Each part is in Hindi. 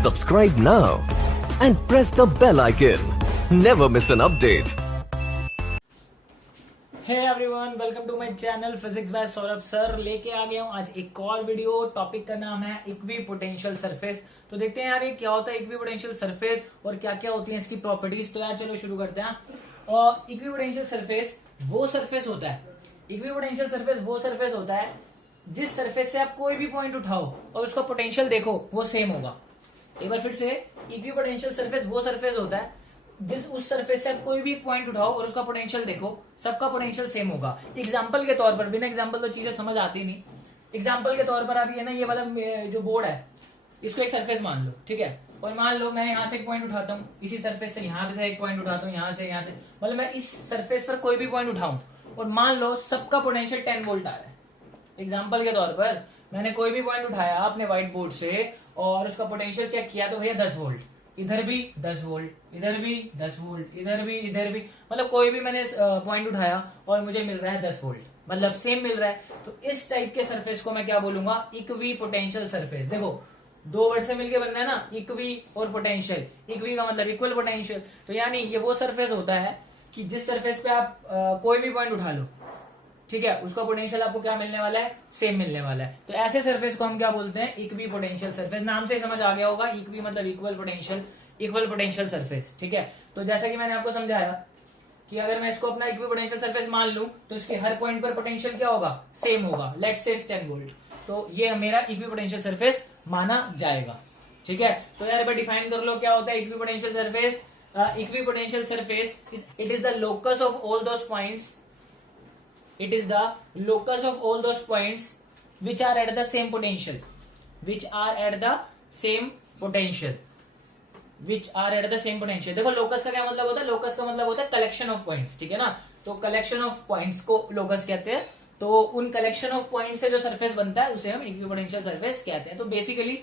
Subscribe now and press the bell icon. Never miss an update. Hey everyone, welcome to my channel physics by Saurabh sir. लेके आ गया हूँ आज एक और वीडियो। टॉपिक का नाम है इक्वी पोटेंशियल सरफेस। तो देखते हैं यार ये क्या होता है इक्वी पोटेंशियल सरफेस और क्या क्या होती है इसकी प्रॉपर्टीज। तो यार चलो शुरू करते हैं। और इक्वी पोटेंशियल सरफेस वो सरफेस होता है, इक्वी पोटेंशियल सरफेस वो सरफेस होता है जिस सरफेस से आप कोई भी पॉइंट उठाओ और उसका पोटेंशियल देखो वो सेम होगा। एक बार फिर से, इक्वी पोटेंशियल सरफेस वो सरफेस होता है जिस उस सरफेस से आप कोई भी पॉइंट उठाओ और उसका पोटेंशियल देखो, सबका पोटेंशियल सेम होगा। एग्जांपल के तौर पर, बिना एग्जांपल तो चीजें समझ आती नहीं। एग्जांपल के तौर पर आप ये ना, ये वाला जो बोर्ड है इसको एक सरफेस मान लो, ठीक है। और मान लो मैं यहाँ से एक पॉइंट उठाता हूँ, इसी सरफेस से यहाँ से एक पॉइंट उठाता हूँ, यहाँ से मतलब मैं इस सरफेस पर कोई भी पॉइंट उठाऊं और मान लो सबका पोटेंशियल 10 वोल्ट आ रहा है। एग्जाम्पल के तौर पर मैंने कोई भी पॉइंट उठाया अपने व्हाइट बोर्ड से और उसका पोटेंशियल चेक किया तो भैया 10 वोल्ट, इधर भी 10 वोल्ट, इधर भी 10 वोल्ट, इधर भी, मतलब कोई भी मैंने पॉइंट उठाया और मुझे मिल रहा है 10 वोल्ट, मतलब सेम मिल रहा है। तो इस टाइप के सरफेस को मैं क्या बोलूंगा, इक्वी पोटेंशियल सरफेस। देखो दो वर्ड से मिलके बन रहा है ना, इक्वी और पोटेंशियल। इक्वी का मतलब इक्वल, पोटेंशियल। तो यानी ये वो सरफेस होता है कि जिस सरफेस पे आप कोई भी पॉइंट उठा लो, ठीक है, उसका पोटेंशियल आपको क्या मिलने वाला है, सेम मिलने वाला है। तो ऐसे सरफेस को हम क्या बोलते हैं, इक्वी पोटेंशियल सरफेस। नाम से समझ आ गया होगा, इक्वी मतलब इक्वल पोटेंशियल सरफेस, ठीक है। तो जैसा कि मैंने आपको समझाया कि अगर मैं इसको अपना इक्वी पोटेंशियल सरफेस मान लूं तो इसके हर पॉइंट पर पोटेंशियल क्या होगा, सेम होगा। Let's say 10 volt. तो ये मेरा इक्वी पोटेंशियल सरफेस माना जाएगा, ठीक है। तो यार डिफाइन कर लो क्या होता है equi potential surface. Equi potential surface it is the locus of all those points, it is the locus of all those points which are at the same potential, which are at the same potential, which are at the same potential। देखो लोकस का क्या मतलब होता है, लोकस का मतलब होता है कलेक्शन ऑफ पॉइंट्स, ठीक है ना। तो कलेक्शन ऑफ पॉइंट्स को लोकस कहते हैं। तो उन कलेक्शन ऑफ पॉइंट से जो सरफेस बनता है उसे हम इक्विपोटेंशियल सरफेस कहते हैं। तो बेसिकली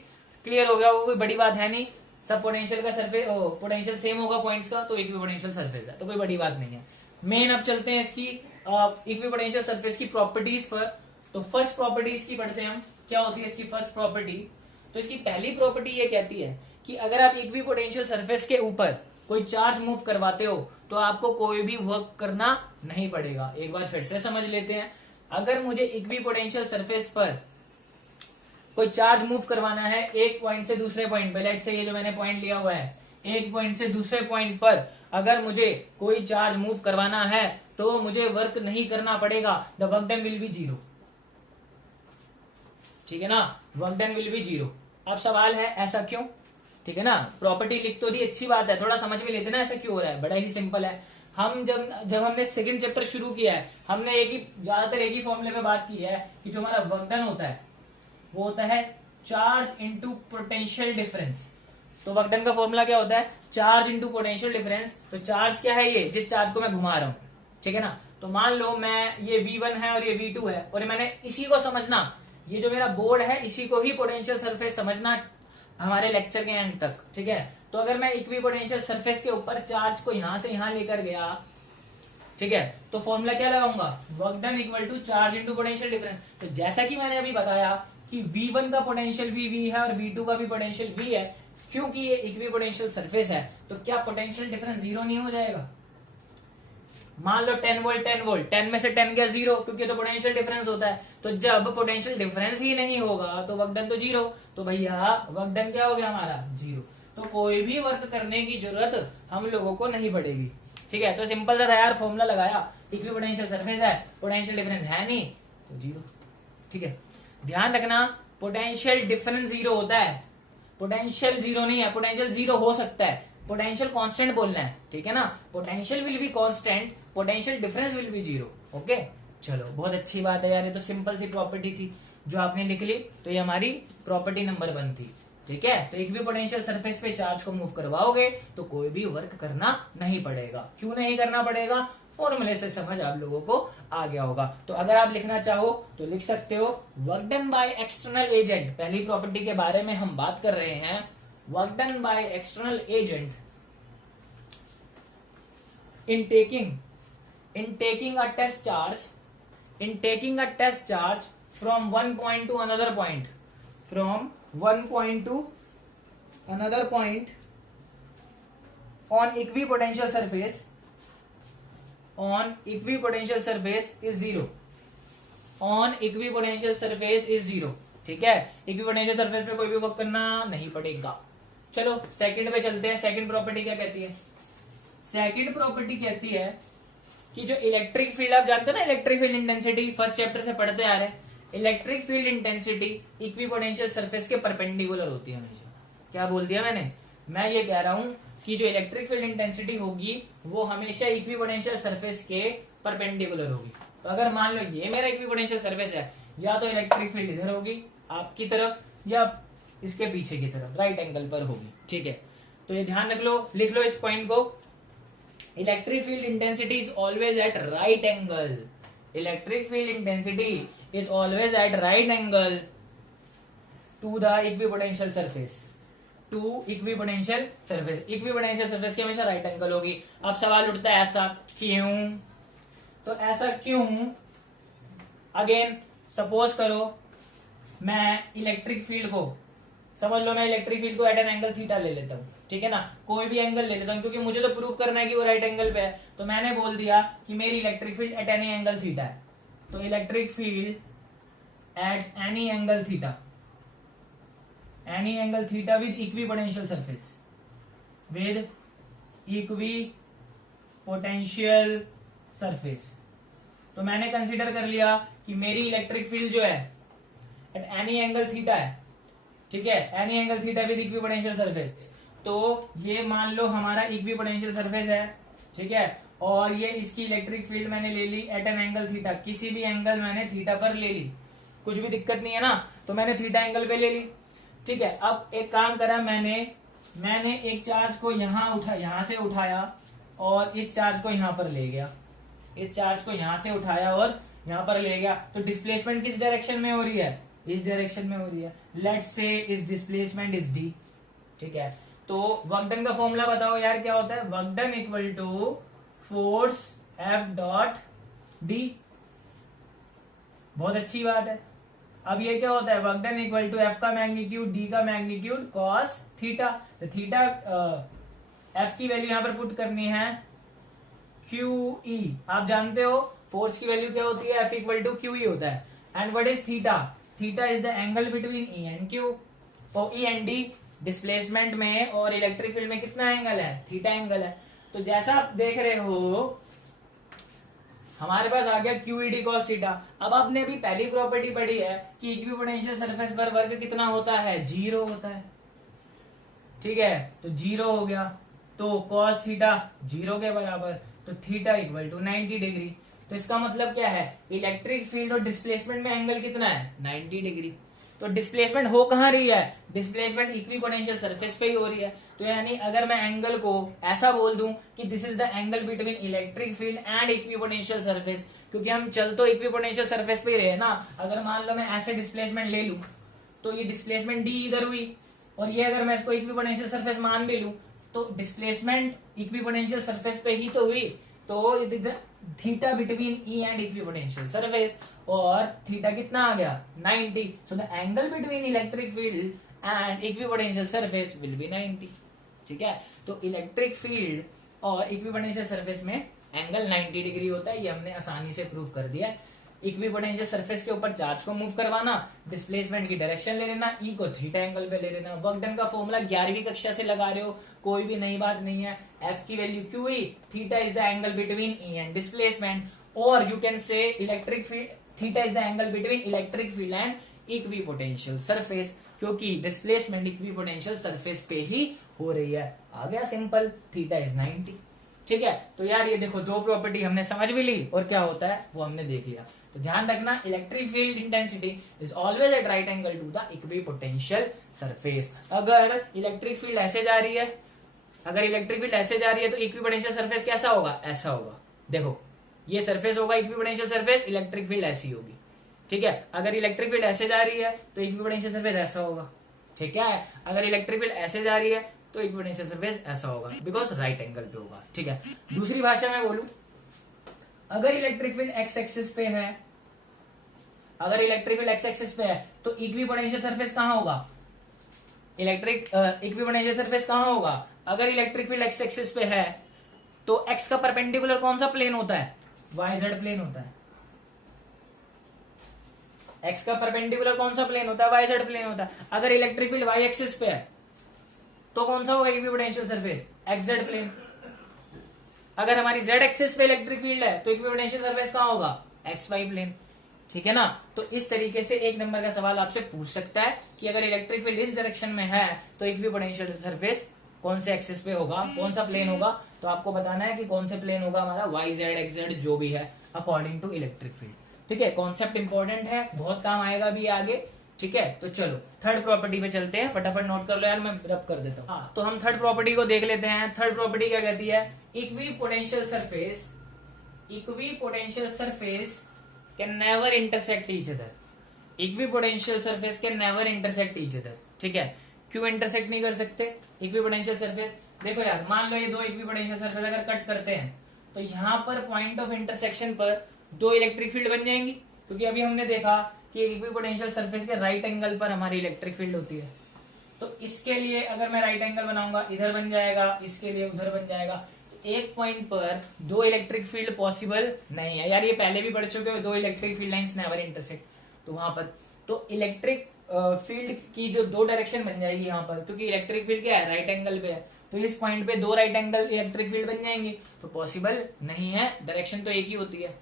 क्लियर हो गया, वो कोई बड़ी बात है नहीं। सब पोटेंशियल का सरफेस, पोटेंशियल सेम होगा पॉइंट्स का, तो इक्विपोटेंशियल सरफेस है, तो कोई बड़ी बात नहीं है। मेन अब चलते हैं इसकी इक्विपोटेंशियल सरफेस की प्रॉपर्टीज पर। तो फर्स्ट प्रॉपर्टीज की पढ़ते हैं हम, क्या होती है इसकी फर्स्ट प्रॉपर्टी। तो इसकी पहली प्रॉपर्टी ये कहती है कि अगर आप इक्विपोटेंशियल सरफेस के ऊपर कोई चार्ज मूव करवाते हो तो आपको कोई भी वर्क करना नहीं पड़ेगा। एक बार फिर से समझ लेते हैं। अगर मुझे इक्विपोटेंशियल सरफेस पर कोई चार्ज मूव करवाना है एक पॉइंट से दूसरे पॉइंट पर, लेट्स से ये जो मैंने पॉइंट लिया हुआ है, एक पॉइंट से दूसरे पॉइंट पर अगर मुझे कोई चार्ज मूव करवाना है तो मुझे वर्क नहीं करना पड़ेगा। The work done will be 0, ठीक है ना, वर्क डन विल बी 0। अब सवाल है ऐसा क्यों, ठीक है ना। प्रॉपर्टी लिख तो दी, अच्छी बात है, थोड़ा समझ में लेते ना ऐसा क्यों हो रहा है। बड़ा ही सिंपल है। हम जब हमने सेकंड चैप्टर शुरू किया है, हमने ज्यादातर एक ही फॉर्मूले पे बात की है कि जो हमारा वर्क डन होता है वो होता है चार्ज इंटू पोटेंशियल डिफरेंस। तो वर्क डन का फॉर्मूला क्या होता है, चार्ज इंटू पोटेंशियल डिफरेंस। तो चार्ज क्या है, ये जिस चार्ज को मैं घुमा रहा हूं, ठीक है ना। तो मान लो मैं ये V1 है और ये V2 है और मैंने इसी को समझना, ये जो मेरा बोर्ड है इसी को ही पोटेंशियल सरफेस समझना हमारे लेक्चर के एंड तक, ठीक है। तो अगर मैं इक्वी पोटेंशियल सरफेस के ऊपर चार्ज को यहां से यहां लेकर गया, ठीक है, तो फॉर्मूला क्या लगाऊंगा, work done equal to charge into potential difference. तो जैसा कि मैंने अभी बताया कि V1 का पोटेंशियल भी V है और V2 का भी पोटेंशियल V है, क्योंकि ये इक्वी पोटेंशियल सरफेस है तो क्या पोटेंशियल डिफरेंस 0 नहीं हो जाएगा। मान लो 10 वोल्ट 10 वोल्ट, 10 में से 10 गया 0, क्योंकि तो पोटेंशियल डिफरेंस होता है। तो जब पोटेंशियल डिफरेंस ही नहीं होगा तो वर्क डन तो 0। तो भैया वर्क डन क्या हो गया हमारा, 0। तो कोई भी वर्क करने की जरूरत हम लोगों को नहीं पड़ेगी, ठीक है। तो सिंपल सा था यार, फॉर्मूला लगाया, इक्वी पोटेंशियल सरफेस है, पोटेंशियल डिफरेंस है नहीं तो 0, ठीक है। ध्यान रखना पोटेंशियल डिफरेंस 0 होता है, पोटेंशियल 0 नहीं है। पोटेंशियल 0 हो सकता है, पोटेंशियल कांस्टेंट बोलना है, ठीक है ना। Potential will be constant, potential difference will be 0, okay. चलो बहुत अच्छी बात है यार, ये तो सिंपल सी प्रॉपर्टी थी जो आपने लिख ली। तो ये हमारी प्रॉपर्टी नंबर 1 थी, ठीक है। तो इक्वी पोटेंशियल सरफेस पे चार्ज को मूव करवाओगे तो कोई भी वर्क करना नहीं पड़ेगा। क्यों नहीं करना पड़ेगा, फॉर्मूले से समझ आप लोगों को आ गया होगा। तो अगर आप लिखना चाहो तो लिख सकते हो, work done by external agent. पहली प्रॉपर्टी के बारे में हम बात कर रहे हैं, work done by external agent in taking a test charge from one point to another point, from one point to another point on equipotential surface is zero. On equipotential surface is zero. ठीक है, इक्विपोटेंशियल सरफेस पे कोई भी वर्क करना नहीं पड़ेगा. चलो सेकंड पे चलते हैं. सेकंड प्रॉपर्टी क्या कहती है? सेकंड प्रॉपर्टी कहती है कि जो इलेक्ट्रिक फील्ड, आप जानते हो ना electric field intensity, first chapter से पढ़ते आ रहे हैं. Electric field intensity equipotential surface के परपेंडिकुलर होती है हमेशा. क्या बोल दिया मैंने? मैं ये कह रहा हूं कि जो इलेक्ट्रिक फील्ड इंटेंसिटी होगी वो हमेशा इक्विपोटेंशियल सरफेस के परपेंडिकुलर होगी. तो अगर मान लो ये मेरा इक्विपोटेंशियल सरफेस है, या तो इलेक्ट्रिक फील्ड इधर होगी आपकी तरफ, या इसके पीछे की तरफ राइट एंगल पर होगी. ठीक है, तो ये ध्यान रख लो, लिख लो इस पॉइंट को. Electric field intensity is always at right angle. Electric field intensity is always at right angle to the equipotential surface. Equipotential surface की हमेशा राइट एंगल होगी. अब सवाल उठता है ऐसा क्यों? तो ऐसा क्यों? अगेन सपोज करो मैं इलेक्ट्रिक फील्ड को, समझ लो मैं इलेक्ट्रिक फील्ड को एट एन एंगल थीटा ले लेता हूं. ठीक है ना, कोई भी एंगल ले लेता हूं क्योंकि मुझे तो प्रूव करना है कि वो राइट एंगल पे है. तो मैंने बोल दिया कि मेरी electric field at any angle theta है. तो electric field at any angle theta with equipotential surface, with equipotential surface. तो मैंने कंसीडर कर लिया कि मेरी इलेक्ट्रिक फील्ड जो है एट एनी एंगल थीटा है. ठीक है, any angle theta with equipotential surface. तो ये मान लो हमारा इक्विपोटेंशियल सरफेस है. ठीक है, और ये इसकी इलेक्ट्रिक फील्ड मैंने ले ली एट एन एंगल थीटा. किसी भी एंगल मैंने थीटा पर ले ली, कुछ भी दिक्कत नहीं है ना. तो मैंने थीटा एंगल पे ले ली. ठीक है, अब एक काम करा मैंने एक चार्ज को यहां से उठाया और इस चार्ज को यहां पर ले गया. इस चार्ज को यहां से उठाया और यहां पर ले गया. तो डिस्प्लेसमेंट किस डायरेक्शन में हो रही है? इस डायरेक्शन में हो रही है. लेट्स से इस डिस्प्लेसमेंट इज डी. ठीक है, तो वर्क डन का फॉर्मूला बताओ यार, क्या होता है? Work done equal to force F dot D. बहुत अच्छी बात है. अब ये क्या होता है? Work done equal to F का मैग्नीट्यूड डी का मैग्नीट्यूड कॉस थीटा. तो थीटा एफ की वैल्यू यहां पर पुट करनी है क्यू ई. आप जानते हो फोर्स की वैल्यू क्या होती है? F equal to Q E होता है. And what is theta? Theta is the angle between E and Q. और ई एंड डी डिस्प्लेसमेंट में और इलेक्ट्रिक फील्ड में कितना एंगल है? थीटा एंगल है. तो जैसा आप देख रहे हो हमारे पास आ गया क्यूईडी कॉस थीटा. अब आपने अभी पहली प्रॉपर्टी पढ़ी है कि इक्विपोटेंशियल सरफेस पर वर्क कितना होता है? जीरो होता है. ठीक है, तो जीरो हो गया. तो कॉस थीटा जीरो के बराबर. तो थीटा इक्वल टू 90 डिग्री. तो इसका मतलब क्या है? इलेक्ट्रिक फील्ड और डिस्प्लेसमेंट में एंगल कितना है? 90 डिग्री. तो डिस्प्लेसमेंट हो कहां रही है? डिस्प्लेसमेंट इक्विपोटेंशियल सरफेस पे ही हो रही है. तो यानी अगर मैं एंगल को ऐसा बोल दूं कि this is the angle between electric field and equipotential surface, क्योंकि हम चल तो इक्विपोटेंशियल सरफेस पे ही रहे ना. अगर मान लो मैं ऐसे डिस्प्लेसमेंट ले लूं तो ये डिस्प्लेसमेंट डी इधर हुई, और ये अगर मैं इसको इक्विपोटेंशियल सरफेस मान भी लूं तो डिस्प्लेसमेंट इक्विपोटेंशियल सरफेस पे ही तो हुई. तो theta between E and equipotential surface, और थीटा कितना आ गया? 90. So the angle between electric field and equipotential surface will be 90. ठीक है, तो इलेक्ट्रिक फील्ड और इक्विपोटेंशियल सरफेस में एंगल 90 डिग्री होता है. ये हमने आसानी से प्रूव कर दिया. इक्विपोटेंशियल सरफेस के ऊपर चार्ज को मूव करवाना, डिस्प्लेसमेंट की डायरेक्शन ले लेना, ई को थीटा एंगल पे ले लेना. वर्क डन का फॉर्मूला 11वीं कक्षा से लगा रहे हो, कोई भी नई बात नहीं है. एफ की value Q E, theta is the angle between E and displacement, और you can say electric field theta is the angle between electric field and equipotential surface, क्योंकि डिस्प्लेसमेंट इक्विपोटेंशियल सरफेस पे ही हो रही है. आ गया सिंपल. Theta is 90. ठीक है, तो यार ये देखो दो प्रॉपर्टी हमने समझ भी ली और क्या होता है वो हमने देख लिया. तो ध्यान रखना, electric field intensity is always at right angle to the equipotential surface. अगर इलेक्ट्रिक फील्ड ऐसे जा रही है, तो इक्विपोटेंशियल सरफेस कैसा होगा? ऐसा होगा. देखो ये सरफेस होगा इक्विपोटेंशियल सरफेस, इलेक्ट्रिक फील्ड ऐसी होगी. ठीक है, अगर इलेक्ट्रिक फील्ड ऐसे जा रही है तो इक्विपोटेंशियल सरफेस ऐसा होगा. ठीक है, अगर इलेक्ट्रिक फील्ड ऐसे जा रही है तो इक्विपोटेंशियल सरफेस ऐसा होगा, बिकॉज राइट एंगल पे होगा. ठीक है, दूसरी भाषा में बोलूं, अगर इलेक्ट्रिक फील्ड एक्स एक्सिस पे है, तो इक्विपोटेंशियल सरफेस कहां होगा? इलेक्ट्रिक इक्विपोटेंशियल सरफेस कहां होगा? अगर इलेक्ट्रिक फील्ड एक्स एक्सिस पे है तो एक्स का परपेंडिकुलर कौन सा प्लेन होता है? वाई जेड प्लेन होता है। एक्स का परपेंडिकुलर कौन सा प्लेन होता है? वाई जेड प्लेन होता है। अगर इलेक्ट्रिक फील्ड वाई एक्सिस पे है तो कौन सा होगा equipotential surface? X Z plane. अगर हमारी जेड एक्सिस पे इलेक्ट्रिक फील्ड है तो इक्विपोटेंशियल सरफेस कहां होगा? X Y plane. ठीक है ना? तो इस तरीके से एक नंबर का सवाल आपसे पूछ सकता है कि अगर इलेक्ट्रिक फील्ड इस डायरेक्शन में है तो इक्विपोटेंशियल सरफेस कौन से एक्सिस पे होगा, कौन सा प्लेन होगा? तो आपको बताना है कि कौन से प्लेन होगा हमारा, वाई जेड एक्स जेड जो भी है अकॉर्डिंग टू इलेक्ट्रिक फील्ड। ठीक है, कॉन्सेप्ट इंपॉर्टेंट है, बहुत काम आएगा भी आगे। ठीक है, तो चलो थर्ड प्रॉपर्टी पे चलते हैं, फटाफट नोट कर लो यार, मैं रब कर देता हूँ। हाँ, तो हम थर्ड प्रॉपर्टी को देख लेते हैं। थर्ड प्रॉपर्टी क्या कहती है? Equipotential surface can never intersect each other. Equipotential surface can never intersect each other. ठीक है, क्यों इंटरसेक्ट नहीं कर सकते इक्विपोटेंशियल सरफेस? देखो यार, मान लो ये दो इक्विपोटेंशियल सरफेस अगर कट करते हैं तो यहाँ पर पॉइंट ऑफ इंटरसेक्शन पर दो इलेक्ट्रिक फील्ड बन जाएंगी, क्योंकि अभी हमने देखा कि इक्विपोटेंशियल सरफेस के राइट एंगल पर हमारी इलेक्ट्रिक फील्ड होती है। तो इसके लिए अगर मैं राइट एंगल बनाऊंगा, इधर बन जाएगा, इसके लिए उधर बन जाएगा। तो एक पॉइंट पर दो इलेक्ट्रिक फील्ड पॉसिबल नहीं है यार, ये पहले भी पढ़ चुके हो, दो electric field lines never intersect. तो वहां पर तो इलेक्ट्रिक फील्ड की जो दो डायरेक्शन बन जाएगी यहाँ पर, क्योंकि इलेक्ट्रिक फील्ड क्या है? राइट एंगल पे है, तो इस पॉइंट पे दो राइट एंगल इलेक्ट्रिक फील्ड बन जाएंगे, तो पॉसिबल नहीं है, डायरेक्शन तो एक ही होती है।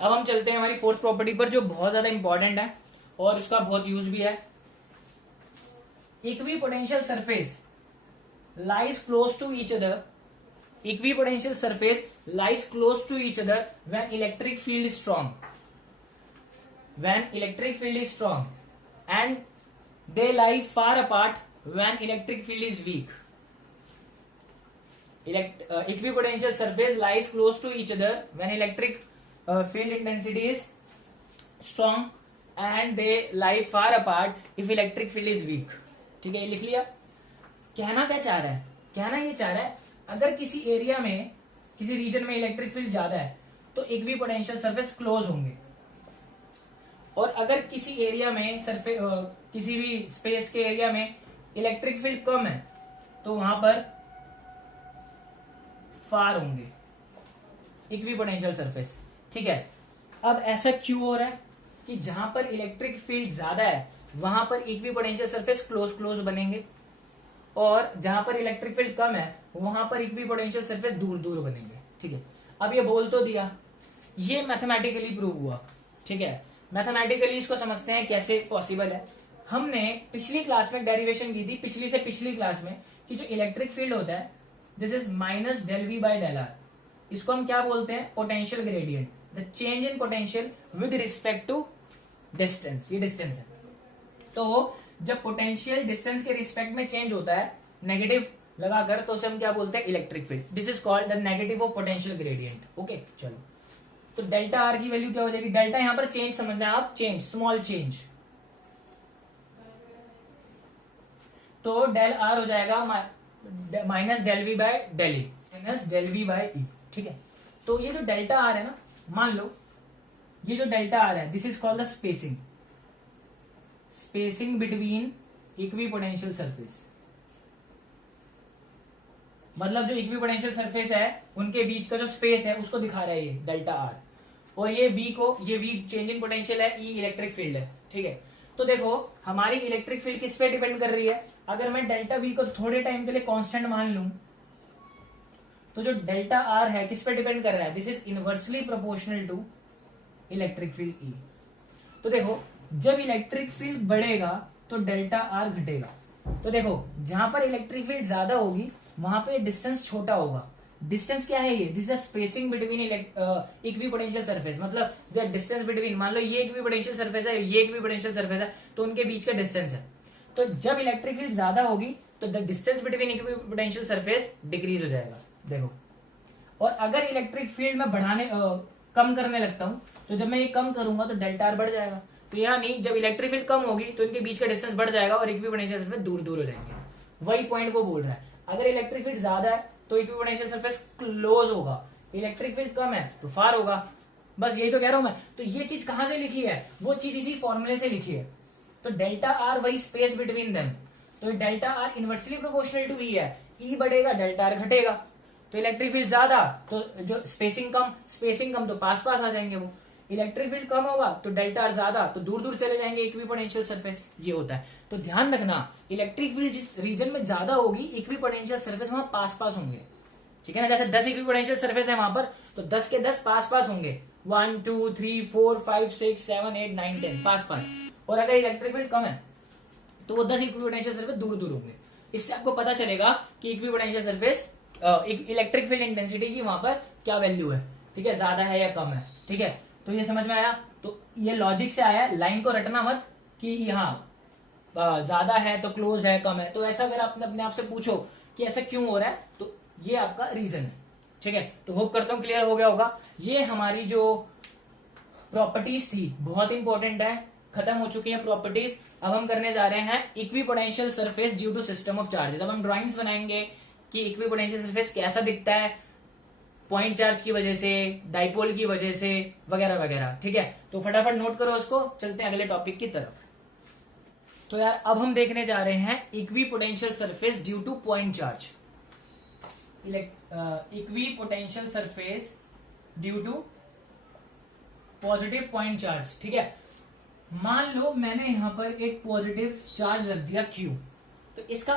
अब हम चलते हैं हमारी फोर्थ प्रॉपर्टी पर, जो बहुत ज्यादा इंपॉर्टेंट है और उसका बहुत यूज भी है। Equipotential surface lies close to each other. Equipotential surface lies close to each other when electric field is strong. When electric field is strong and they lie far apart when electric field is weak. Equipotential surface lies close to each other when electric field intensity is strong and they lie far apart if electric field is weak. ठीक है, ये लिख लिया। कहना क्या चाह रहा है? कहना ये चाह रहा है अगर किसी एरिया में, किसी रीजन में इलेक्ट्रिक फील्ड ज्यादा है तो इक्विपोटेंशियल सरफेस क्लोज होंगे, और अगर किसी एरिया में किसी भी स्पेस के एरिया में इलेक्ट्रिक फील्ड कम है तो वहां पर फार होंगे इक्विपोटेंशियल सरफेस। ठीक है, अब ऐसा क्यों हो रहा है कि जहां पर इलेक्ट्रिक फील्ड ज्यादा है वहां पर इक्विपोटेंशियल सरफेस क्लोज बनेंगे, और जहां पर इलेक्ट्रिक फील्ड कम है वहां पर इक्विपोटेंशियल सरफेस दूर बनेंगे। ठीक है, अब ये बोल तो दिया, ये मैथमेटिकली प्रूव हुआ। ठीक है, मैथमेटिकली इसको समझते हैं कैसे पॉसिबल है। हमने पिछली क्लास में डेरिवेशन की थी, पिछली से पिछली क्लास में, कि जो इलेक्ट्रिक फील्ड होता है this is minus del V by del R. इसको हम क्या बोलते हैं? Potential gradient, the change in potential with respect to distance. ये डिस्टेंस है, तो जब पोटेंशियल डिस्टेंस के रिस्पेक्ट में चेंज होता है नेगेटिव लगाकर, तो उसे हम क्या बोलते हैं? Electric field. This is called the negative of potential gradient. Okay, चलो, तो डेल्टा आर की वैल्यू क्या हो जाएगी? डेल्टा यहां पर चेंज समझना है आप, चेंज, स्मॉल चेंज। तो डेल आर हो जाएगा minus del V by del E, minus del V by E. ठीक है, तो ये जो डेल्टा आर है ना, मान लो ये जो डेल्टा आर है, this is called the spacing between equipotential surface. मतलब जो इक्विपोटेंशियल सरफेस है उनके बीच का जो स्पेस है उसको दिखा रहा है ये डेल्टा आर, और ये वी चेंज इन पोटेंशियल है, ई इलेक्ट्रिक फील्ड है। ठीक है, तो देखो हमारी इलेक्ट्रिक फील्ड किस पे डिपेंड कर रही है? अगर मैं डेल्टा वी को थोड़े टाइम के लिए कांस्टेंट मान लूं तो जो डेल्टा आर है किस पे डिपेंड कर रहा है? This is inversely proportional to electric field E. तो देखो जब इलेक्ट्रिक फील्ड बढ़ेगा तो डेल्टा आर घटेगा। तो देखो जहां पर इलेक्ट्रिक फील्ड ज्यादा होगी वहां पे डिस्टेंस छोटा होगा। डिस्टेंस क्या है? ये this is spacing between equipotential surface, मतलब द डिस्टेंस बिटवीन, मान लो ये इक्विपोटेंशियल सरफेस है, ये इक्विपोटेंशियल सरफेस है, तो उनके बीच का डिस्टेंस है। तो जब इलेक्ट्रिक फील्ड ज्यादा होगी तो the distance between equipotential surface decrease हो जाएगा। देखो, और अगर इलेक्ट्रिक फील्ड में कम करने लगता हूं तो जब मैं ये कम करूंगा तो डेल्टा आर बढ़ जाएगा। तो यानी जब इलेक्ट्रिक फील्ड कम होगी तो इनके बीच का डिस्टेंस बढ़ जाएगा और इक्विपोटेंशियल सरफेस दूर हो जाएंगे। वही पॉइंट वो बोल रहा है, अगर इलेक्ट्रिक फील्ड ज्यादा है तो इक्विपोटेंशियल सरफेस क्लोज होगा, इलेक्ट्रिक फील्ड कम है तो फार होगा। बस यही तो कह रहा हूं मैं। तो ये चीज कहां से लिखी है? वो चीज इसी फॉर्मूले से लिखी है। तो डेल्टा आर वही स्पेस बिटवीन देम। तो delta R inversely proportional to E है, ई बढ़ेगा डेल्टा आर घटेगा। तो इलेक्ट्रिक फील्ड ज्यादा तो जो स्पेसिंग कम तो पास पास आ जाएंगे वो। इलेक्ट्रिक फील्ड कम होगा तो डेल्टा आर ज्यादा तो दूर दूर चले जाएंगे, इक्विपोटेंशियल सरफेस ये होता है। तो ध्यान रखना, इलेक्ट्रिक फील्ड जिस रीजन में ज्यादा होगी इक्विपोटेंशियल सरफेस वहां पास पास होंगे, ठीक है ना। जैसे 10 इक्विपोटेंशियल सरफेस है वहां पर, तो 10 के 10 पास पास होंगे, 1 2 3 4 5 6 7 8 9 10 पास पास। और अगर इलेक्ट्रिक फील्ड कम है तो वो 10 इक्विपोटेंशियल सरफेस दूर दूर होंगे। इससे आपको पता चलेगा कि equipotential surface electric field intensity की वहां पर क्या वैल्यू है, ठीक है, ज्यादा है या कम है, ठीक है। तो ये समझ में आया। तो ये लॉजिक से आया, लाइन को रटना मत कि यहाँ ज्यादा है तो क्लोज है, कम है। तो ऐसा अगर आपने अपने आप से पूछो कि ऐसा क्यों हो रहा है, तो ये आपका रीजन है, ठीक है। तो होप करता हूं क्लियर हो गया होगा। ये हमारी जो प्रॉपर्टीज थी बहुत इंपॉर्टेंट है, खत्म हो चुकी है प्रॉपर्टीज। अब हम करने जा रहे हैं equipotential surface due to system of charges. अब हम ड्राइंग्स बनाएंगे कि इक्विपोटेंशियल सरफेस कैसा दिखता है पॉइंट चार्ज की वजह से, डाइपोल की वजह से, वगैरह वगैरह, ठीक है। तो फटाफट नोट करो उसको, चलते हैं अगले टॉपिक की तरफ। तो यार अब हम देखने जा रहे हैं equipotential surface due to point charge. Equipotential surface due to positive point charge, ठीक है। मान लो मैंने यहां पर एक पॉजिटिव चार्ज रख दिया Q, तो इसका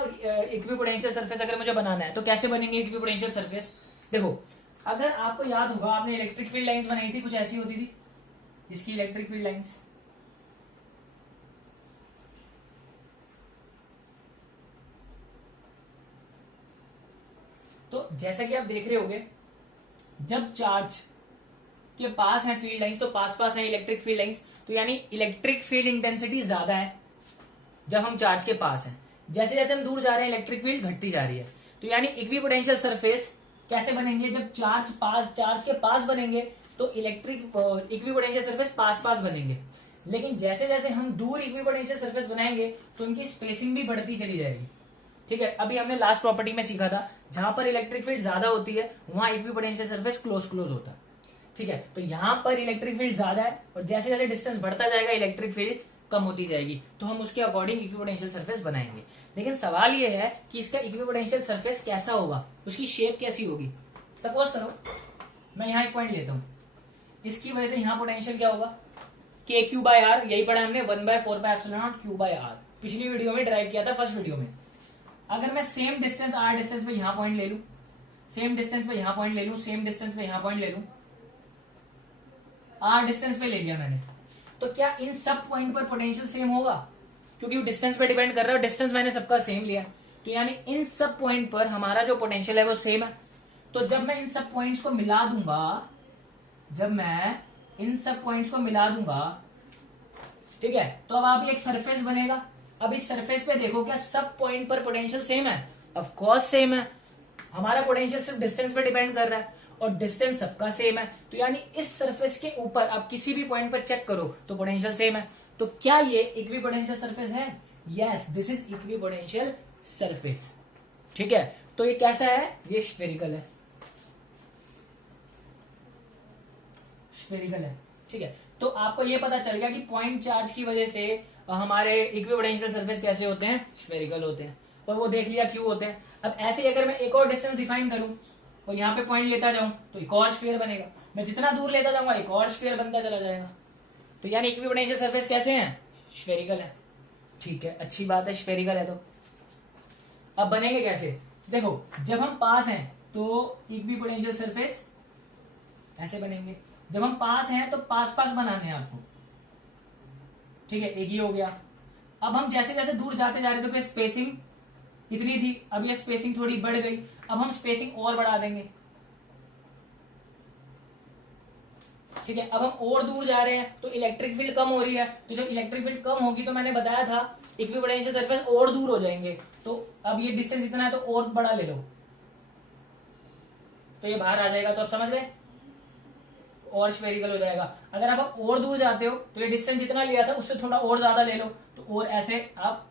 इक्विपोटेंशियल सरफेस अगर मुझे बनाना है तो कैसे बनेंगे इक्विपोटेंशियल सरफेस। देखो, अगर आपको याद होगा आपने इलेक्ट्रिक फील्ड लाइंस बनाई थी, कुछ ऐसी होती थी इसकी इलेक्ट्रिक फील्ड लाइंस। तो जैसा कि आप देख रहे होगे, जब चार्ज के पास है फील्ड लाइंस तो पास पास है इलेक्ट्रिक फील्ड लाइंस, तो यानी इलेक्ट्रिक फील्ड इंटेंसिटी ज्यादा है जब हम चार्ज के पास हैं। जैसे जैसे हम दूर जा रहे हैं इलेक्ट्रिक फील्ड घटती जा रही है। तो यानी इक्विपोटेंशियल सरफेस कैसे बनेंगे, जब चार्ज के पास बनेंगे तो इलेक्ट्रिक इक्विपोटेंशियल सरफेस पास पास बनेंगे। लेकिन जैसे जैसे हम दूर इक्विपोटेंशियल सरफेस बनाएंगे तो उनकी स्पेसिंग भी बढ़ती चली जाएगी, ठीक है। अभी हमने लास्ट प्रॉपर्टी में सीखा था, जहां पर इलेक्ट्रिक फील्ड ज्यादा होती है वहां इक्विपोटेंशियल सरफेस क्लोज क्लोज होता है, ठीक है। तो यहां पर इलेक्ट्रिक फील्ड ज्यादा है और जैसे जैसे डिस्टेंस बढ़ता जाएगा इलेक्ट्रिक फील्ड कम होती जाएगी, तो हम उसके अकॉर्डिंग इक्विपोटेंशियल सरफेस बनाएंगे। लेकिन सवाल यह है कि इसका इक्विपोटेंशियल सरफेस कैसा होगा, उसकी शेप कैसी होगी। सपोज करो मैं यहां एक पॉइंट लेता हूं, इसकी वजह से यहां पोटेंशियल क्या होगा, के क्यू बाय आर, यही पढ़ा हमने 1/4πε0 क्यू बाय आर, पिछली वीडियो में ड्राइव किया था, फर्स्ट वीडियो में। अगर मैं सेम डिस्टेंस आर डिस्टेंस पे यहां पॉइंट ले लूं, सेम डिस्टेंस पे यहां पॉइंट ले लूं, सेम डिस्टेंस पे यहां पॉइंट ले लूं, आर डिस्टेंस पे ले लिया मैंने, तो क्या इन सब पॉइंट पर पोटेंशियल सेम होगा, क्योंकि डिस्टेंस पे डिपेंड कर रहा है, डिस्टेंस मैंने सबका सेम लिया। तो यानी इन सब पॉइंट पर हमारा जो पोटेंशियल है वो सेम है। तो जब मैं इन सब पॉइंट्स को मिला दूंगा, ठीक है, तो अब आप एक सरफेस बनेगा। अब इस सरफेस पे देखो क्या सब पॉइंट पर पोटेंशियल सेम है, ऑफ कोर्स सेम है। हमारा पोटेंशियल सिर्फ डिस्टेंस पे डिपेंड कर रहा है और डिस्टेंस सबका सेम है। तो यानी इस सरफेस के ऊपर आप किसी भी पॉइंट पर चेक करो तो पोटेंशियल सेम है। तो क्या ये इक्विपोटेंशियल सरफेस है? Yes, this is equipotential surface, ठीक है। तो ये कैसा है, ये स्फेरिकल है, स्फेरिकल है, ठीक है। तो आपको ये पता चल गया कि पॉइंट चार्ज की वजह से हमारे इक्विपोटेंशियल सरफेस कैसे होते हैं, स्फेरिकल होते हैं। और वो देख लिया क्यों होते हैं। अब ऐसे ही अगर मैं एक और डिस्टेंस डिफाइन करूं और यहाँ पे पॉइंट लेता जाऊं तो एक और स्फीयर बनेगा, मैं जितना दूर लेता जाऊंगा एक और स्फीयर बनता चला जाएगा। तो यानी इक्विपोटेंशियल सरफेस कैसे हैं, स्फेरिकल है, ठीक है, अच्छी बात है, स्फेरिकल है। तो अब बनेंगे कैसे, देखो जब हम पास हैं तो इक्विपोटेंशियल सरफेस ऐसे बनेंगे, जब हम पास हैं तो पास पास बनाने हैं आपको, ठीक है, एक ही हो गया। अब हम जैसे जैसे दूर जाते जा रहे थे, तो स्पेसिंग इतनी थी, अब ये स्पेसिंग थोड़ी बढ़ गई, अब हम स्पेसिंग और बढ़ा देंगे, ठीक है। अब हम और दूर जा रहे हैं तो इलेक्ट्रिक फील्ड कम हो रही है, तो जब इलेक्ट्रिक फील्ड कम होगी तो मैंने बताया था इक्विपोटेंशियल सरफेस और दूर हो जाएंगे। तो अब ये डिस्टेंस इतना है तो और बड़ा ले लो, तो ये बाहर आ जाएगा। तो आप समझ गए, और स्फेरिकल हो जाएगा। अगर आप और दूर जाते हो तो ये डिस्टेंस जितना लिया था उससे थोड़ा और ज्यादा ले लो, तो और ऐसे आप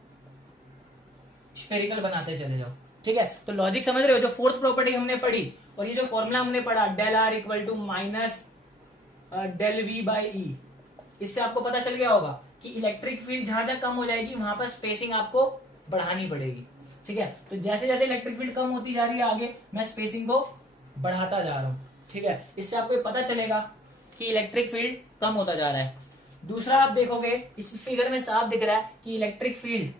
स्फेरिकल बनाते चले जाओ, ठीक है। तो लॉजिक समझ रहे हो, जो फोर्थ प्रॉपर्टी हमने पढ़ी और ये जो फॉर्मूला हमने पढ़ा del R equal to minus del V by E, इससे आपको पता चल गया होगा कि इलेक्ट्रिक फील्ड जहां जहां कम हो जाएगी वहां पर स्पेसिंग आपको बढ़ानी पड़ेगी। ठीक है, तो जैसे जैसे इलेक्ट्रिक फील्ड कम होती जा रही है आगे मैं स्पेसिंग को बढ़ाता जा रहा हूं। ठीक है, इससे आपको ये पता चलेगा कि इलेक्ट्रिक फील्ड कम होता जा रहा है। दूसरा आप देखोगे इस फिगर में साफ दिख रहा है कि इलेक्ट्रिक फील्ड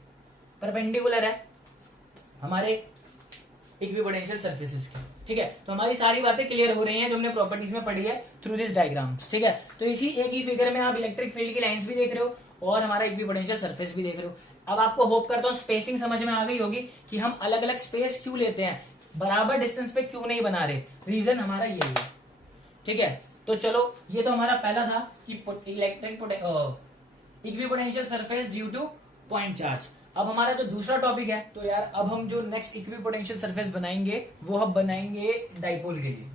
परपेंडिकुलर है हमारे इक्विपोटेंशियल सरफेसेस की। ठीक है, तो हमारी सारी बातें क्लियर हो रही हैं जो हमने प्रॉपर्टीज में पढ़ी है थ्रू दिस डायग्राम्स। ठीक है, तो इसी एक ही फिगर में आप इलेक्ट्रिक फील्ड की लाइंस भी देख रहे हो और हमारा इक्विपोटेंशियल सरफेस भी देख रहे हो। अब आपको होप करता हूं स्पेसिंग समझ में आ गई होगी कि हम अलग अलग स्पेस क्यों लेते हैं, बराबर डिस्टेंस पे क्यों नहीं बना रहे, रीजन हमारा यही है। ठीक है, तो चलो ये तो हमारा पहला था कि equipotential surface due to point charge. अब हमारा जो दूसरा टॉपिक है, तो यार अब हम जो नेक्स्ट इक्विपोटेंशियल सरफेस बनाएंगे वो हम बनाएंगे डाइपोल के लिए।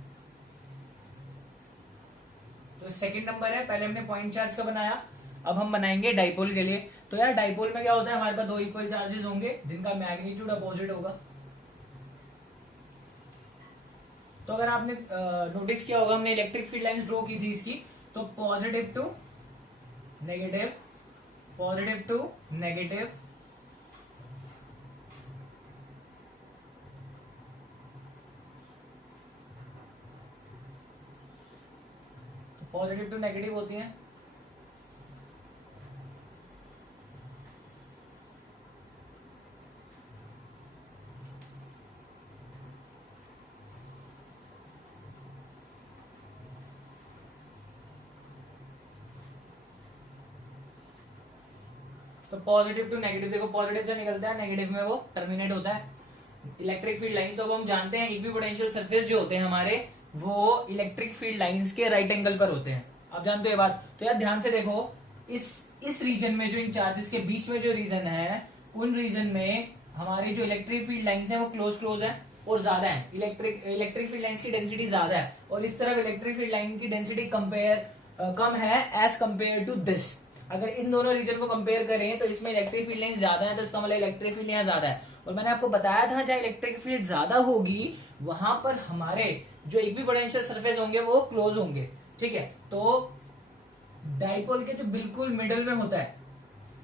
तो सेकंड नंबर है, पहले हमने पॉइंट चार्ज का बनाया, अब हम बनाएंगे डाइपोल के लिए। तो यार डाइपोल में क्या होता है, हमारे पास दो इक्वल चार्जेस होंगे जिनका मैग्नीट्यूड अपोजिट होगा। तो अगर आपने नोटिस किया होगा हमने इलेक्ट्रिक फील्ड लाइंस ड्रॉ की थी इसकी, तो positive to negative, positive to negative, positive to negative होती हैं। तो पॉजिटिव टू नेगेटिव, देखो पॉजिटिव से निकलता है, नेगेटिव में वो टर्मिनेट होता है इलेक्ट्रिक फील्ड लाइन। तो अब हम जानते हैं इक्विपोटेंशियल सरफेस जो होते हैं हमारे, वो इलेक्ट्रिक फील्ड लाइंस के राइट एंगल पर होते हैं। आप जानते हो ये बात। तो यार ध्यान से देखो, इस रीजन में जो इन चार्जेस के बीच में जो रीजन है, उन रीजन में हमारी जो इलेक्ट्रिक फील्ड लाइंस है वो क्लोज है और ज्यादा है। इलेक्ट्रिक फील्ड लाइंस की डेंसिटी ज्यादा है और इस तरफ इलेक्ट्रिक फील्ड लाइन की डेंसिटी कम है एज कंपेयर टू दिस। अगर इन दोनों रीजन को कंपेयर करें तो इसमें इलेक्ट्रिक फील्ड लाइंस ज्यादा है, तो इसका मतलब इलेक्ट्रिक फील्ड यहाँ ज्यादा है। और मैंने आपको बताया था जहां इलेक्ट्रिक फील्ड ज्यादा होगी वहां पर हमारे जो इक्विपोटेंशियल सरफेस होंगे वो क्लोज होंगे। ठीक है, तो डाइपोल के जो बिल्कुल मिडल में होता है,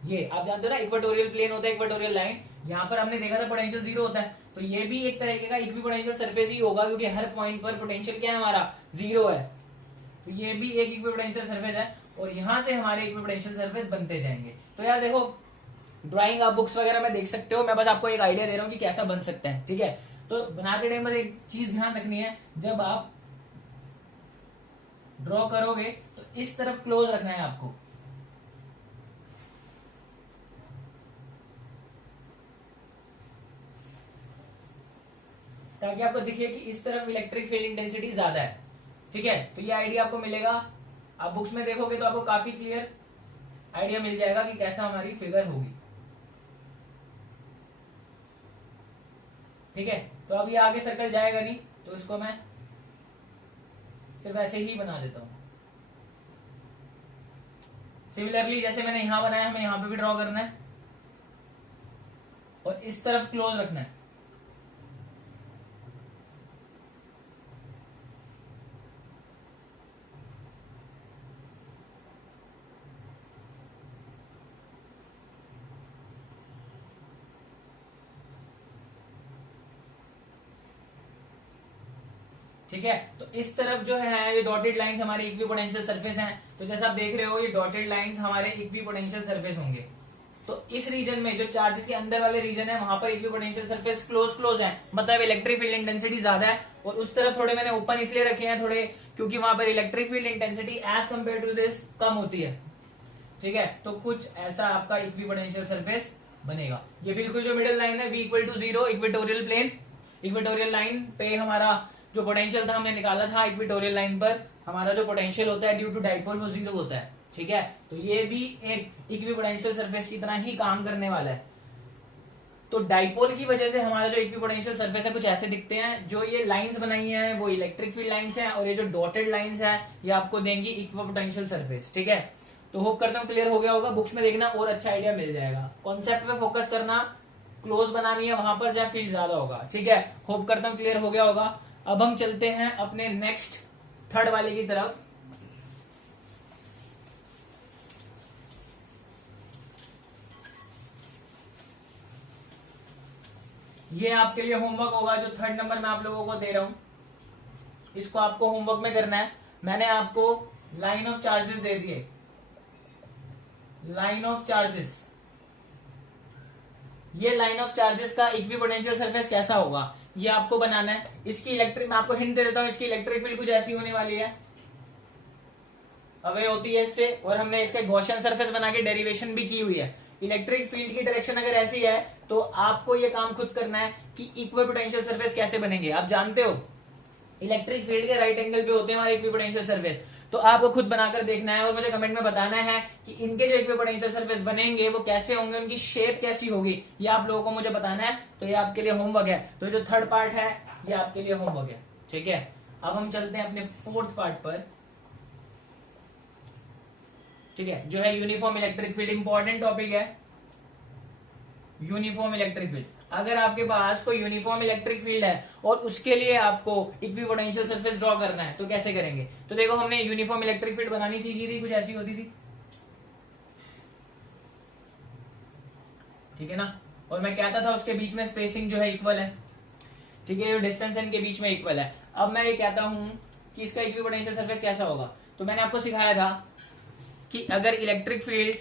ये आप जानते हो ना इक्वेटोरियल प्लेन होता है, इक्वेटोरियल लाइन, यहाँ पर हमने देखा था पोटेंशियल जीरो होता है। तो ये भी एक तरीके का इक्विपोटेंशियल सरफेस ही होगा क्योंकि हर पॉइंट पर पोटेंशियल क्या है हमारा, जीरो है। तो ये भी एक इक्विपोटेंशियल सरफेस है और यहां से हमारे इक्विपोटेंशियल सरफेस बनते जाएंगे। तो यार देखो ड्राइंग आप बुक्स वगैरह में देख सकते हो, मैं बस आपको एक आइडिया दे रहा हूँ कि कैसा बन सकता है। ठीक है, तो बनाते टाइम बस एक चीज ध्यान रखनी है, जब आप ड्रॉ करोगे तो इस तरफ क्लोज रखना है आपको, ताकि आपको दिखे कि इस तरफ इलेक्ट्रिक फील्ड इंटेंसिटी ज्यादा है। ठीक है, तो ये आइडिया आपको मिलेगा, आप बुक्स में देखोगे तो आपको काफी क्लियर आइडिया मिल जाएगा कि कैसा हमारी फिगर होगी। ठीक है, तो अब ये आगे सर्कल जाएगा नहीं, तो इसको मैं सिर्फ ऐसे ही बना देता हूं। सिमिलरली जैसे मैंने यहां बनाया, हमें यहां पे भी ड्रॉ करना है और इस तरफ क्लोज रखना है। ठीक है, तो इस तरफ जो है ये डॉटेड लाइंस हमारे इक्विपोटेंशियल सरफेस हैं। तो जैसा आप देख रहे हो ये डॉटेड लाइंस हमारे इक्विपोटेंशियल सरफेस होंगे। तो इस रीजन में जो चार्जेस के अंदर वाले रीजन है वहां पर इक्विपोटेंशियल सरफेस क्लोज है, मतलब इलेक्ट्रिक फील्ड इंटेंसिटी ज्यादा है। और उस तरफ थोड़े मैंने ओपन इसलिए रखे हैं थोड़े, क्योंकि वहां पर electric field intensity as compare to this कम होती है। ठीक है, तो कुछ ऐसा आपका इक्विपोटेंशियल सरफेस बनेगा। ये बिल्कुल जो मिडिल लाइन है v equal to zero, equatorial plane, equatorial line पे हमारा जो पोटेंशियल था हमने निकाला था, इक्वेटोरियल लाइन पर हमारा जो पोटेंशियल होता है ड्यू टू डाइपोल वो जीरो होता है। ठीक है, तो ये भी एक इक्विपोटेंशियल सरफेस की तरह ही काम करने वाला है। तो डाइपोल की वजह से हमारा जो इक्विपोटेंशियल सरफेस है कुछ ऐसे दिखते हैं। जो ये लाइंस बनाई हैं वो इलेक्ट्रिक फील्ड लाइंस हैं और ये जो डॉटेड लाइंस है ये आपको देंगी इक्विपोटेंशियल सरफेस। ठीक है, तो होप करता हूं क्लियर हो गया होगा। बुक्स में देखना और अच्छा आइडिया मिल जाएगा। कॉन्सेप्ट पे फोकस करना, क्लोज बनानी है वहां पर जहां फील्ड ज्यादा होगा। ठीक है, होप करता हूं क्लियर हो गया होगा। अब हम चलते हैं अपने नेक्स्ट थर्ड वाले की तरफ। ये आपके लिए होमवर्क होगा जो थर्ड नंबर में आप लोगों को दे रहा हूं, इसको आपको होमवर्क में करना है। मैंने आपको लाइन ऑफ चार्जेस दे दिए, लाइन ऑफ चार्जेस। ये लाइन ऑफ चार्जेस का इक्विपोटेंशियल सरफेस कैसा होगा ये आपको बनाना है। इसकी इलेक्ट्रिक, मैं आपको हिंट दे देता हूं, इसकी इलेक्ट्रिक फील्ड कुछ ऐसी होने वाली है, अवे होती है इससे, और हमने इसका गॉसियन सरफेस बना के डेरिवेशन भी की हुई है। इलेक्ट्रिक फील्ड की डायरेक्शन अगर ऐसी है तो आपको ये काम खुद करना है कि इक्विपोटेंशियल सरफेस कैसे बनेंगे। आप जानते हो इलेक्ट्रिक फील्ड के राइट एंगल पे होते हैं हमारे इक्विपोटेंशियल सरफेस, तो आपको खुद बनाकर देखना है और मुझे कमेंट में बताना है कि इनके जो इक्विपोटेंशियल सरफेस बनेंगे वो कैसे होंगे, उनकी शेप कैसी होगी, ये आप लोगों को मुझे बताना है। तो ये आपके लिए होमवर्क है। तो जो थर्ड पार्ट है ये आपके लिए होमवर्क है, ठीक है। अब हम चलते हैं अपने फोर्थ पार्ट पर, ठीक है, जो है uniform electric field. Important topic है यूनिफॉर्म इलेक्ट्रिक फील्ड। अगर आपके पास कोई यूनिफॉर्म इलेक्ट्रिक फील्ड है और उसके लिए आपको इक्विपोटेंशियल सरफेस ड्रॉ करना है तो कैसे करेंगे। तो देखो हमने यूनिफॉर्म इलेक्ट्रिक फील्ड बनानी सीखी थी, कुछ ऐसी होती थी, ठीक है ना। और मैं कहता था उसके बीच में स्पेसिंग जो है इक्वल है, ठीक है, डिस्टेंस इनके बीच में इक्वल है। अब मैं ये कहता हूं कि इसका इक्विपोटेंशियल सरफेस कैसा होगा। तो मैंने आपको सिखाया था कि अगर इलेक्ट्रिक फील्ड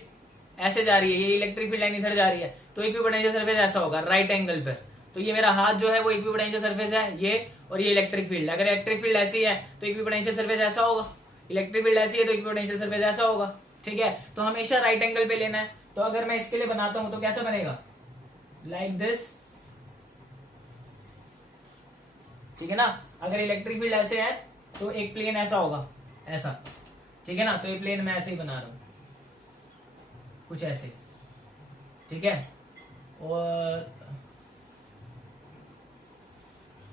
ऐसे जा रही है, ये इलेक्ट्रिक फील्ड लाइन इधर जा रही है, तो इक्विपोटेंशियल सरफेस ऐसा होगा राइट एंगल पे। तो ये मेरा हाथ जो है वो इक्विपोटेंशियल सरफेस है ये, और ये इलेक्ट्रिक फील्ड। अगर इलेक्ट्रिक फील्ड ऐसी है तो इक्विपोटेंशियल सरफेस ऐसा होगा, इलेक्ट्रिक फील्ड ऐसी है तो इक्विपोटेंशियल सरफेस ऐसा होगा, ठीक है। तो हमेशा राइट एंगल पे लेना है। तो अगर मैं इसके लिए बनाता हूं तो कैसा बनेगा, लाइक दिस, ठीक है ना। अगर इलेक्ट्रिक फील्ड ऐसे है तो एक प्लेन ऐसा होगा, ऐसा, ठीक है ना। तो ये प्लेन मैं ऐसे ही बना रहा हूं, कुछ ऐसे, ठीक है, और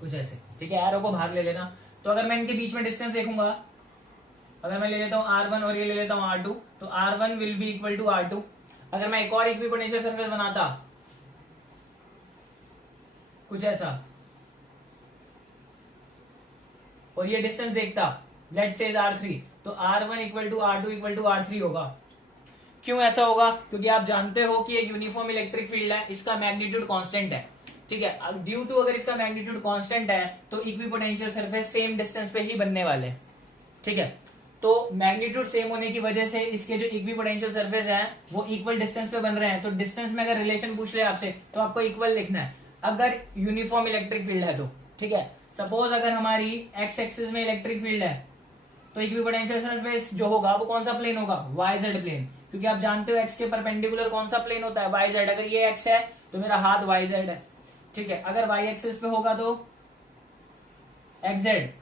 कुछ ऐसे, ठीक है। एरो को बाहर ले लेना। तो अगर मैं इनके बीच में डिस्टेंस देखूंगा, अगर मैं ले लेता हूं R1 और ये ले लेता हूं R2, तो R1 will be equal to R2। अगर मैं एक और इक्विपोटेंशियल सरफेस बनाता कुछ ऐसा और ये डिस्टेंस देखता, लेट्स से R3, तो R1 equal to R2 equal to R3 होगा। क्यों ऐसा होगा, क्योंकि आप जानते हो कि एक यूनिफॉर्म इलेक्ट्रिक फील्ड है, इसका मैग्नीट्यूड कांस्टेंट है, ठीक है। ड्यू टू अगर इसका मैग्नीट्यूड कांस्टेंट है तो इक्विपोटेंशियल सरफेस सेम डिस्टेंस पे ही बनने वाले, ठीक है। तो मैग्नीट्यूड सेम होने की वजह से इसके जो इक्विपोटेंशियल सरफेस है वो इक्वल डिस्टेंस पे बन रहे हैं। तो डिस्टेंस में अगर रिलेशन पूछ ले आपसे तो आपको इक्वल लिखना है अगर यूनिफॉर्म इलेक्ट्रिक फील्ड है तो, ठीक है। सपोज अगर हमारी एक्स एक्सिस में इलेक्ट्रिक फील्ड है तो इक्विपोटेंशियल सरफेस जो होगा वो कौन सा प्लेन होगा, वाई जेड प्लेन, क्योंकि आप जानते हो एक्स के परपेंडिकुलर कौन सा प्लेन होता है, वाई जेड। अगर ये एक्स है तो मेरा हाथ वाई जेड है, ठीक है। अगर वाई एक्सिस पे होगा तो एक्स जेड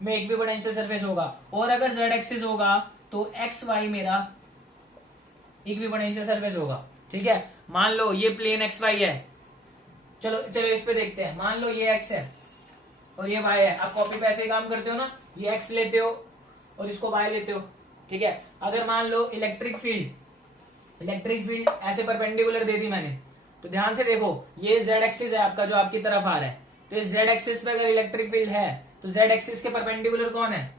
में इक्विपोटेंशियल सरफेस होगा, और अगर जेड एक्सिस होगा तो एक्स वाई मेरा इक्विपोटेंशियल सरफेस होगा, ठीक है। मान लो ये प्लेन एक्स वाई है, चलो चलो इस पे देखते हैं। मान लो ये एक्स है और ये वाई है। आप कॉपी पे ऐसे ही काम करते हो ना, ये एक्स लेते हो और इसको वाई लेते हो, ठीक है। अगर मान लो इलेक्ट्रिक फील्ड ऐसे परपेंडिकुलर दे दी मैंने, तो ध्यान से देखो ये जेड एक्सिस है आपका जो आपकी तरफ आ रहा है, तो इस जेड एक्सिस पे अगर इलेक्ट्रिक फील्ड है तो जेड एक्सिस के परपेंडिकुलर कौन है,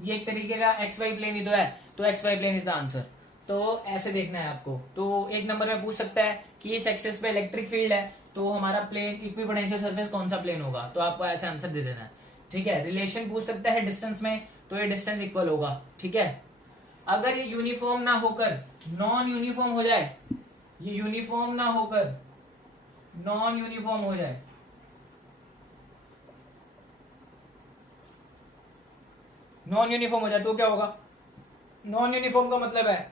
ये एक तरीके का एक्स वाई प्लेन ही तो है, तो X Y plane is the answer. तो ऐसे देखना है आपको। तो एक नंबर में पूछ सकता है कि इस एक्सिस पे इलेक्ट्रिक फील्ड है तो हमारा प्लेन इक्विपोटेंशियल सरफेस कौन सा प्लेन होगा, तो आपको ऐसे आंसर दे देना है, ठीक है। रिलेशन पूछ सकता है डिस्टेंस में, तो ये डिस्टेंस इक्वल होगा, ठीक है। अगर ये यूनिफॉर्म ना होकर नॉन यूनिफॉर्म हो जाए, ये यूनिफॉर्म ना होकर नॉन यूनिफॉर्म हो जाए, नॉन यूनिफॉर्म हो जाए तो क्या होगा। नॉन यूनिफॉर्म का मतलब है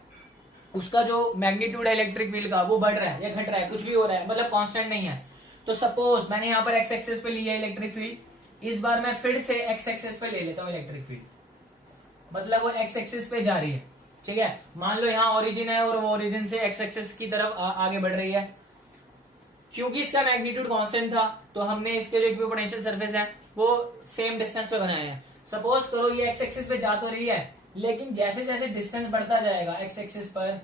उसका जो मैग्नीट्यूड है इलेक्ट्रिक फील्ड का वो बढ़ रहा है या घट रहा है, कुछ भी हो रहा है, मतलब कांस्टेंट नहीं है। तो सपोज मैंने यहाँ पर एक्स एक्सिस पे लिया इलेक्ट्रिक फील्ड, इस बार मैं फिर से एक्स एक्सिस पे ले लेता हूँ इलेक्ट्रिक फील्ड, मतलब वो एक्स एक्सिस पे जा रही है, ठीक है। मान लो यहाँ ओरिजिन है और वो ओरिजिन से एक्स एक्सिस की तरफ आगे बढ़ रही है। क्योंकि इसका मैग्नीट्यूड कांस्टेंट था तो हमने इसके जो इक्विपोटेंशियल सरफेस है वो सेम डिस्टेंस पे बनाए हैं। सपोज करो ये एक्स एक्सिस पे जा तो रही है, लेकिन जैसे जैसे डिस्टेंस बढ़ता जाएगा एक्स एक्सिस पर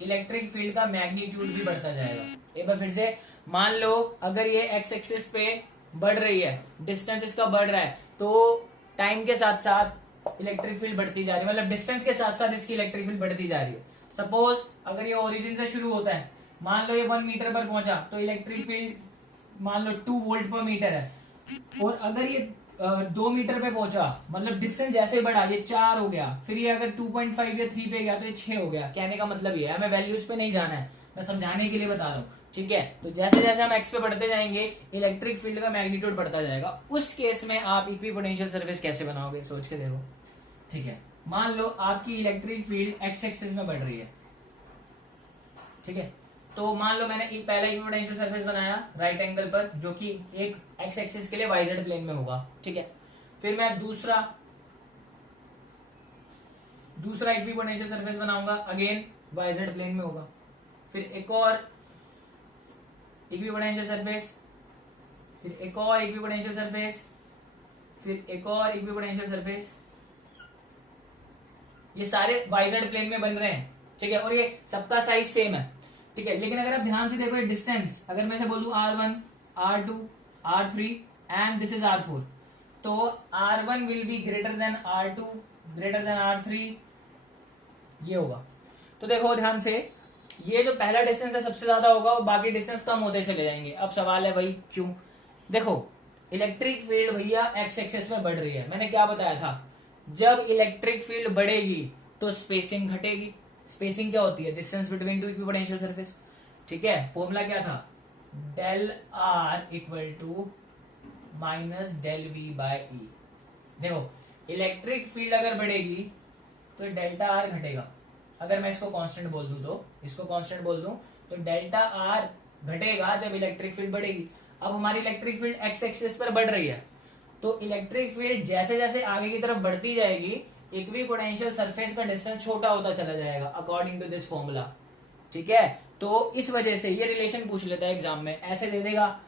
इलेक्ट्रिक फील्ड का मैग्नीट्यूड भी बढ़ता जाएगा। एक बार फिर से मान लो अगर ये एक्स एक्सिस पे बढ़ रही है, डिस्टेंस इसका बढ़ रहा है, तो टाइम के साथ साथ इलेक्ट्रिक फील्ड बढ़ती जा रही है, मतलब डिस्टेंस के साथ साथ इसकी इलेक्ट्रिक फील्ड बढ़ती जा रही है। सपोज अगर ये ओरिजिन से शुरू होता है, मान लो ये 1 मीटर पर पहुंचा तो इलेक्ट्रिक फील्ड मान लो 2 वोल्ट पर मीटर है, और अगर ये 2 मीटर पे पहुंचा, मतलब डिस्टेंस जैसे ही बढ़ा, ये 4 हो गया, फिर ये अगर 2.5 या 3 पे गया तो ये 6 हो गया। कहने का मतलब ये है, हमें वैल्यूज पे नहीं जाना है, मैं समझाने के लिए बता रहा हूँ, ठीक है। तो जैसे जैसे हम एक्स पे बढ़ते जाएंगे इलेक्ट्रिक फील्ड का मैग्नीट्यूड बढ़ता जाएगा। उस केस में आप इक्विपोटेंशियल सरफेस कैसे बनाओगे, सोच के देखो, ठीक है। मान लो आपकी इलेक्ट्रिक फील्ड एक्स एक्सिस में बढ़ रही है, ठीक है। तो मान लो मैंने एक पहला इक्विपोटेंशियल सरफेस बनाया राइट एंगल पर, जो कि एक एक्स एक्सिस के लिए वाईजेड प्लेन में होगा, ठीक है। फिर मैं दूसरा इक्विपोटेंशियल सरफेस बनाऊंगा, अगेन वाईजेड प्लेन में होगा। फिर एक और इक्विपोटेंशियल सरफेस, फिर एक और इक्विपोटेंशियल सरफेस, फिर एक और इक्विपोटेंशियल सरफेस। ये सारे वाईजेड प्लेन में बन रहे हैं, ठीक है, और ये सबका साइज सेम है, ठीक है। लेकिन अगर आप ध्यान से देखो ये डिस्टेंस, अगर मैं से बोलूं R1, R2, R3 and this is R4, तो R1 will be greater than R2, greater than R3, ये होगा। तो देखो ध्यान से, ये जो पहला डिस्टेंस है सबसे ज्यादा होगा और बाकी डिस्टेंस कम होते चले जाएंगे। अब सवाल है भाई क्यों? देखो इलेक्ट्रिक फील्ड भैया एक्स एक्सिस में बढ़ रही है, मैंने क्या बताया था, जब इलेक्ट्रिक फील्ड बढ़ेगी तो स्पेसिंग घटेगी। स्पेसिंग क्या होती है? Distance between two equipotential surface, ठीक है। फॉर्मूला क्या था? Del R equal to minus del V by E. देखो इलेक्ट्रिक फील्ड अगर बढ़ेगी तो डेल्टा आर घटेगा। अगर मैं इसको कांस्टेंट बोल दूं, तो इसको कांस्टेंट बोल दूं तो डेल्टा आर घटेगा जब इलेक्ट्रिक फील्ड बढ़ेगी। अब हमारी इलेक्ट्रिक फील्ड एक्स एक्सिस पर बढ़ रही है, तो इलेक्ट्रिक फील्ड जैसे जैसे आगे की तरफ बढ़ती जाएगी इक्विपोटेंशियल सरफेस का डिस्टेंस छोटा होता चला जाएगा अकॉर्डिंग टू दिस फॉर्मूला, ठीक है। तो इस वजह से ये रिलेशन पूछ लेता है एग्जाम में, ऐसे दे देगा,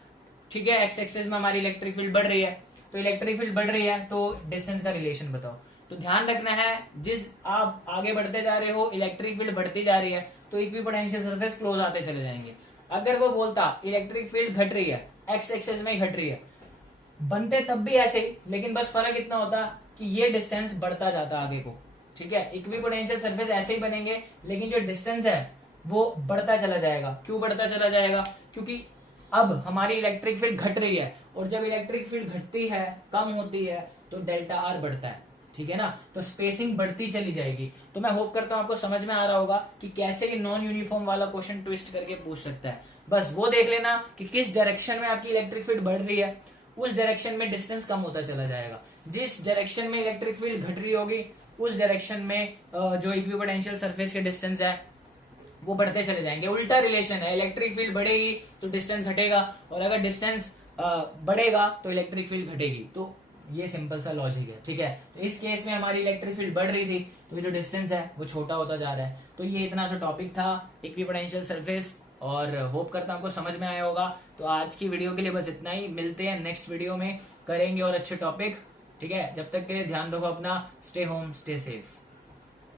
ठीक है। एक्स एक्सिस में हमारी इलेक्ट्रिक फील्ड बढ़ रही है, तो इलेक्ट्रिक फील्ड बढ़ रही है तो डिस्टेंस का रिलेशन बताओ। तो ध्यान रखना है, जिस आप आगे बढ़ते जा रहे हो इलेक्ट्रिक फील्ड बढ़ती जा रही है तो इक्विपोटेंशियल सरफेस क्लोज आते चले जाएंगे। अगर वो बोलता इलेक्ट्रिक फील्ड घट रही है, एक्स एक्सिस में ही घट रही है, बनते तब भी ऐसे ही, लेकिन बस फर्क इतना होता कि ये डिस्टेंस बढ़ता जाता आगे को, ठीक है। इक्विपोटेंशियल सरफेस ऐसे ही बनेंगे, लेकिन जो डिस्टेंस है वो बढ़ता चला जाएगा। क्यों बढ़ता चला जाएगा? क्योंकि अब हमारी इलेक्ट्रिक फील्ड घट रही है, और जब इलेक्ट्रिक फील्ड घटती है, कम होती है, तो डेल्टा आर बढ़ता है, ठीक है ना। तो स्पेसिंग बढ़ती चली जाएगी। तो मैं होप करता हूं आपको समझ में आ रहा होगा कि कैसे ये नॉन यूनिफॉर्म वाला क्वेश्चन ट्विस्ट करके पूछ सकता है। बस वो देख लेना कि किस डायरेक्शन में आपकी इलेक्ट्रिक फील्ड बढ़ रही है, उस डायरेक्शन में डिस्टेंस कम होता चला जाएगा। जिस डायरेक्शन में इलेक्ट्रिक फील्ड घट रही होगी उस डायरेक्शन में जो इक्विपोटेंशियल सरफेस के डिस्टेंस है वो बढ़ते चले जाएंगे। उल्टा रिलेशन है, इलेक्ट्रिक फील्ड बढ़ेगी तो डिस्टेंस घटेगा, और अगर डिस्टेंस बढ़ेगा तो इलेक्ट्रिक फील्ड घटेगी। तो ये सिंपल सा लॉजिक है, ठीक है। तो इस केस में हमारी इलेक्ट्रिक फील्ड बढ़ रही थी, तो जो डिस्टेंस है वो छोटा होता जा रहा है। तो ये इतना सा टॉपिक था इक्विपोटेंशियल सरफेस, और होप करता हूं आपको समझ में आया होगा। तो आज की वीडियो के लिए बस इतना ही, मिलते हैं नेक्स्ट वीडियो में, करेंगे और अच्छे टॉपिक, ठीक है। जब तक के लिए ध्यान रखो अपना, स्टे होम स्टे सेफ।